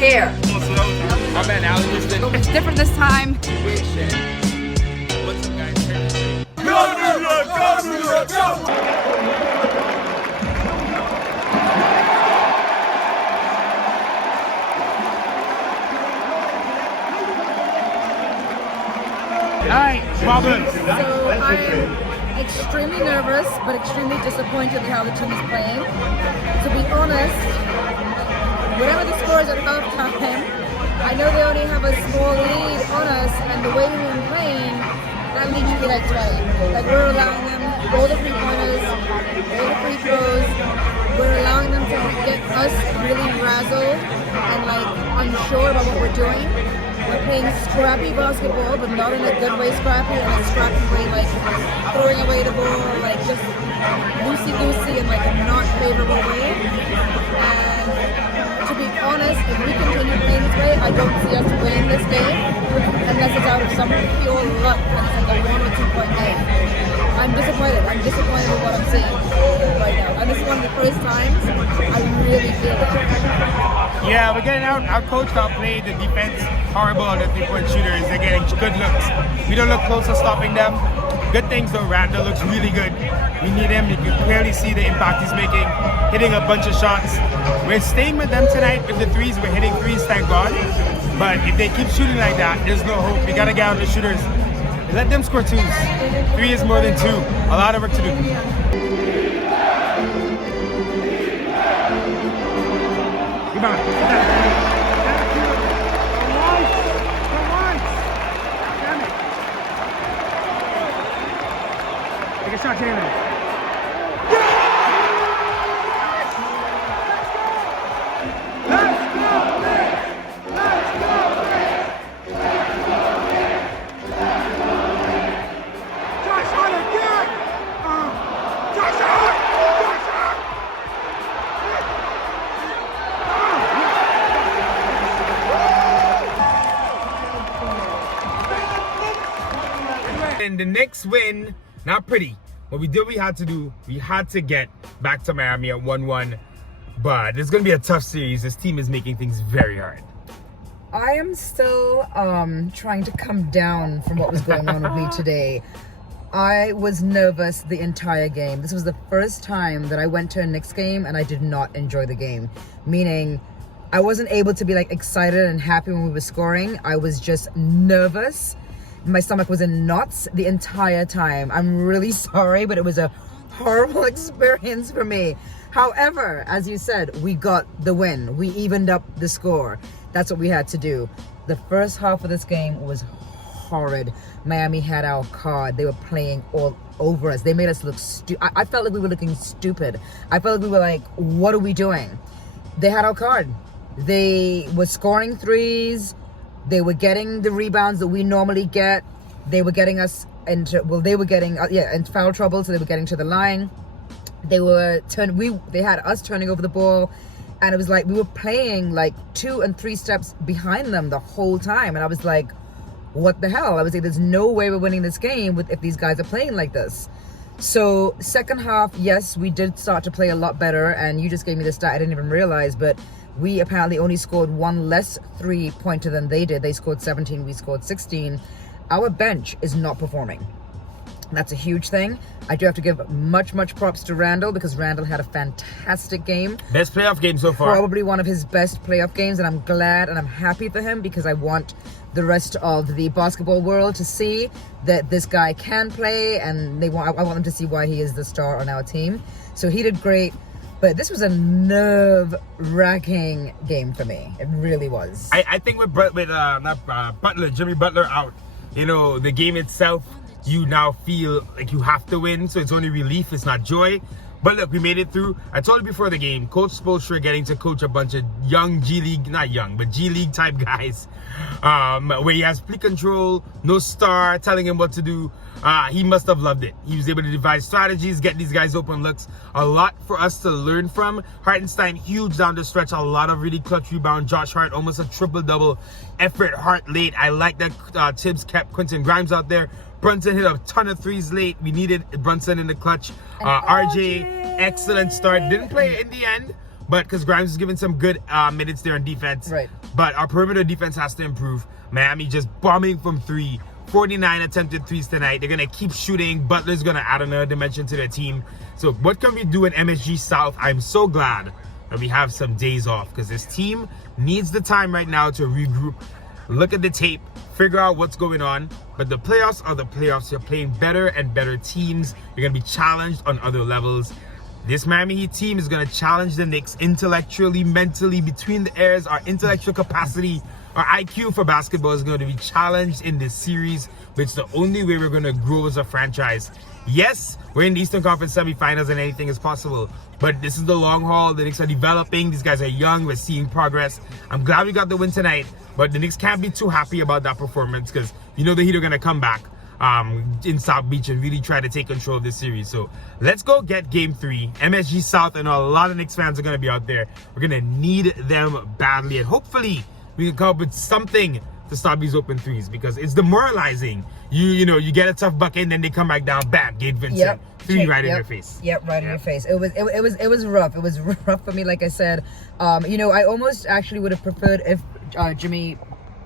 here. My man, Alan just did. It's different this time. What's up, guys? Alright, problem. So I'm extremely nervous, but extremely disappointed with how the team is playing. To be honest, whatever the score is at halftime, I know they only have a small lead on us, and the way we've been playing, that lead should be like 20. Like we're allowing them all the three-pointers, all the free throws. We're allowing them to get us really razzled and like unsure about what we're doing. We're playing scrappy basketball, but not in a good way scrappy, in a scrappy way like throwing away the ball, like just loosey-goosey in like a not favorable way. And to be honest, if we continue playing this way, I don't see us winning this game unless it's out of some pure luck and it's like a 1 or 2 point game. I'm disappointed. I'm disappointed with what I'm seeing right now. And this is one of the first times I really feel it. Yeah, we're getting out. Our coach now played the defense horrible on the three-point shooters. They're getting good looks. We don't look close to stopping them. Good things though. Randall looks really good. We need him. You can clearly see the impact he's making, hitting a bunch of shots. We're staying with them tonight with the threes. We're hitting threes, thank God. But if they keep shooting like that, there's no hope. We gotta get out the shooters. Let them score twos. 3 is more than 2. A lot of work to do. Come on. Take a shot, Taylor. And the Knicks win, not pretty. What we did, we had to do, we had to get back to Miami at 1-1. But it's going to be a tough series. This team is making things very hard. I am still trying to come down from what was going on with me today. I was nervous the entire game. This was the first time that I went to a Knicks game and I did not enjoy the game. Meaning, I wasn't able to be like excited and happy when we were scoring. I was just nervous. My stomach was in knots the entire time. I'm really sorry, but it was a horrible experience for me. However, as you said, we got the win. We evened up the score. That's what we had to do. The first half of this game was horrid. Miami had our card. They were playing all over us. They made us look stupid. I felt like we were looking stupid. I felt like we were like, what are we doing? They had our card. They were scoring threes. They were getting the rebounds that we normally get. They were getting us into, well, they were getting, in foul trouble, so they were getting to the line. They had us turning over the ball, and it was like we were playing like 2 and 3 steps behind them the whole time. And I was like, what the hell? I was like, there's no way we're winning this game if these guys are playing like this. So second half, yes, we did start to play a lot better, and you just gave me the stat I didn't even realize, but we apparently only scored 1 less 3-pointer than they did. They scored 17, we scored 16. Our bench is not performing. That's a huge thing. I do have to give much props to Randall, because Randall had a fantastic game. Best playoff game so far. Probably one of his best playoff games, and I'm glad and I'm happy for him, because I want the rest of the basketball world to see that this guy can play, and I want them to see why he is the star on our team. So he did great. But this was a nerve-wracking game for me. It really was. I think with Jimmy Butler out, you know, the game itself, you now feel like you have to win. So it's only relief, it's not joy. But look, we made it through. I told you before the game, Coach Spoelstra getting to coach a bunch of young G League, not young, but G League type guys, where he has complete control, no star telling him what to do. He must have loved it. He was able to devise strategies, get these guys open looks. A lot for us to learn from. Hartenstein, huge down the stretch. A lot of really clutch rebound. Josh Hart, almost a triple-double effort. Hart late. I like that Tibbs kept Quentin Grimes out there. Brunson hit a ton of threes late. We needed Brunson in the clutch. RJ, excellent start. Didn't play in the end, but because Grimes is giving some good minutes there on defense. Right. But our perimeter defense has to improve. Miami just bombing from three. 49 attempted threes tonight. They're going to keep shooting. Butler's going to add another dimension to their team. So what can we do in MSG South? I'm so glad that we have some days off because this team needs the time right now to regroup, look at the tape, figure out what's going on. But the playoffs are the playoffs. You're playing better and better teams. You're going to be challenged on other levels. This Miami Heat team is going to challenge the Knicks intellectually, mentally, between the ears. Our intellectual capacity, our IQ for basketball is going to be challenged in this series, which is the only way we're going to grow as a franchise. Yes, we're in the Eastern Conference semifinals and anything is possible, but this is the long haul. The Knicks are developing. These guys are young. We're seeing progress. I'm glad we got the win tonight, but the Knicks can't be too happy about that performance because you know the Heat are going to come back in South Beach and really try to take control of this series. So let's go get game 3. MSG South, and a lot of Knicks fans are going to be out there. We're going to need them badly, and hopefully we can come up with something to stop these open threes because it's demoralizing. You know, you get a tough bucket and then they come back down, bam, Gabe Vincent. Yep. Three right in your face. Yep, right in your face. It was rough. It was rough for me, like I said. You know, I almost actually would have preferred if Jimmy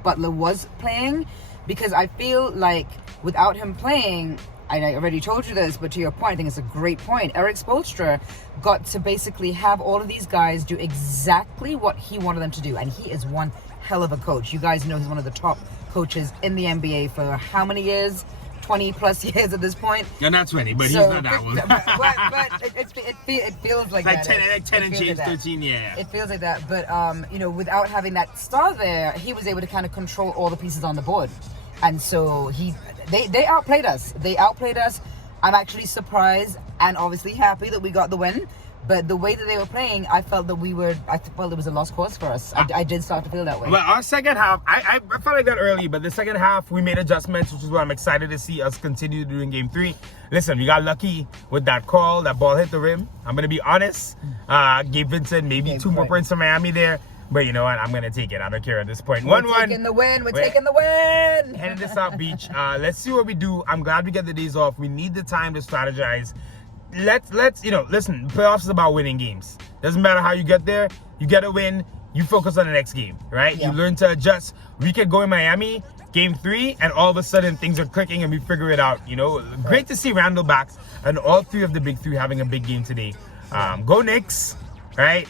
Butler was playing because I feel like without him playing, I already told you this, but to your point, I think it's a great point. Eric Spoelstra got to basically have all of these guys do exactly what he wanted them to do, and he is one hell of a coach. You guys know he's one of the top coaches in the NBA for how many years? 20 plus years at this point. Yeah, not 20, but he's not that one. but it feels like that. 10 and change, 13, yeah. It feels like that, but you know, without having that star there, he was able to kind of control all the pieces on the board, and so they outplayed us. They outplayed us. I'm actually surprised and obviously happy that we got the win. But the way that they were playing, I felt that I felt it was a lost cause for us. I did start to feel that way. But our second half, I felt like that early, but the second half, we made adjustments, which is what I'm excited to see us continue doing game 3. Listen, we got lucky with that call. That ball hit the rim. I'm going to be honest. Gabe Vincent, maybe 2 more points for Miami there. But you know what? I'm going to take it. I don't care at this point. 1-1. We're taking the win. We're taking the win. Heading to South Beach. Let's see what we do. I'm glad we get the days off. We need the time to strategize. Let's you know, listen, playoffs is about winning games. Doesn't matter how you get there, you get a win, you focus on the next game, right? Yeah. You learn to adjust. We could go in Miami, game 3, and all of a sudden things are clicking and we figure it out, you know? Great to see Randall back and all 3 of the big 3 having a big game today. Go Knicks, right?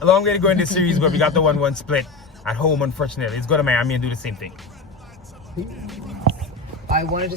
A long way to go in this series, but we got the 1-1 split at home, unfortunately. Let's go to Miami and do the same thing. I wanted to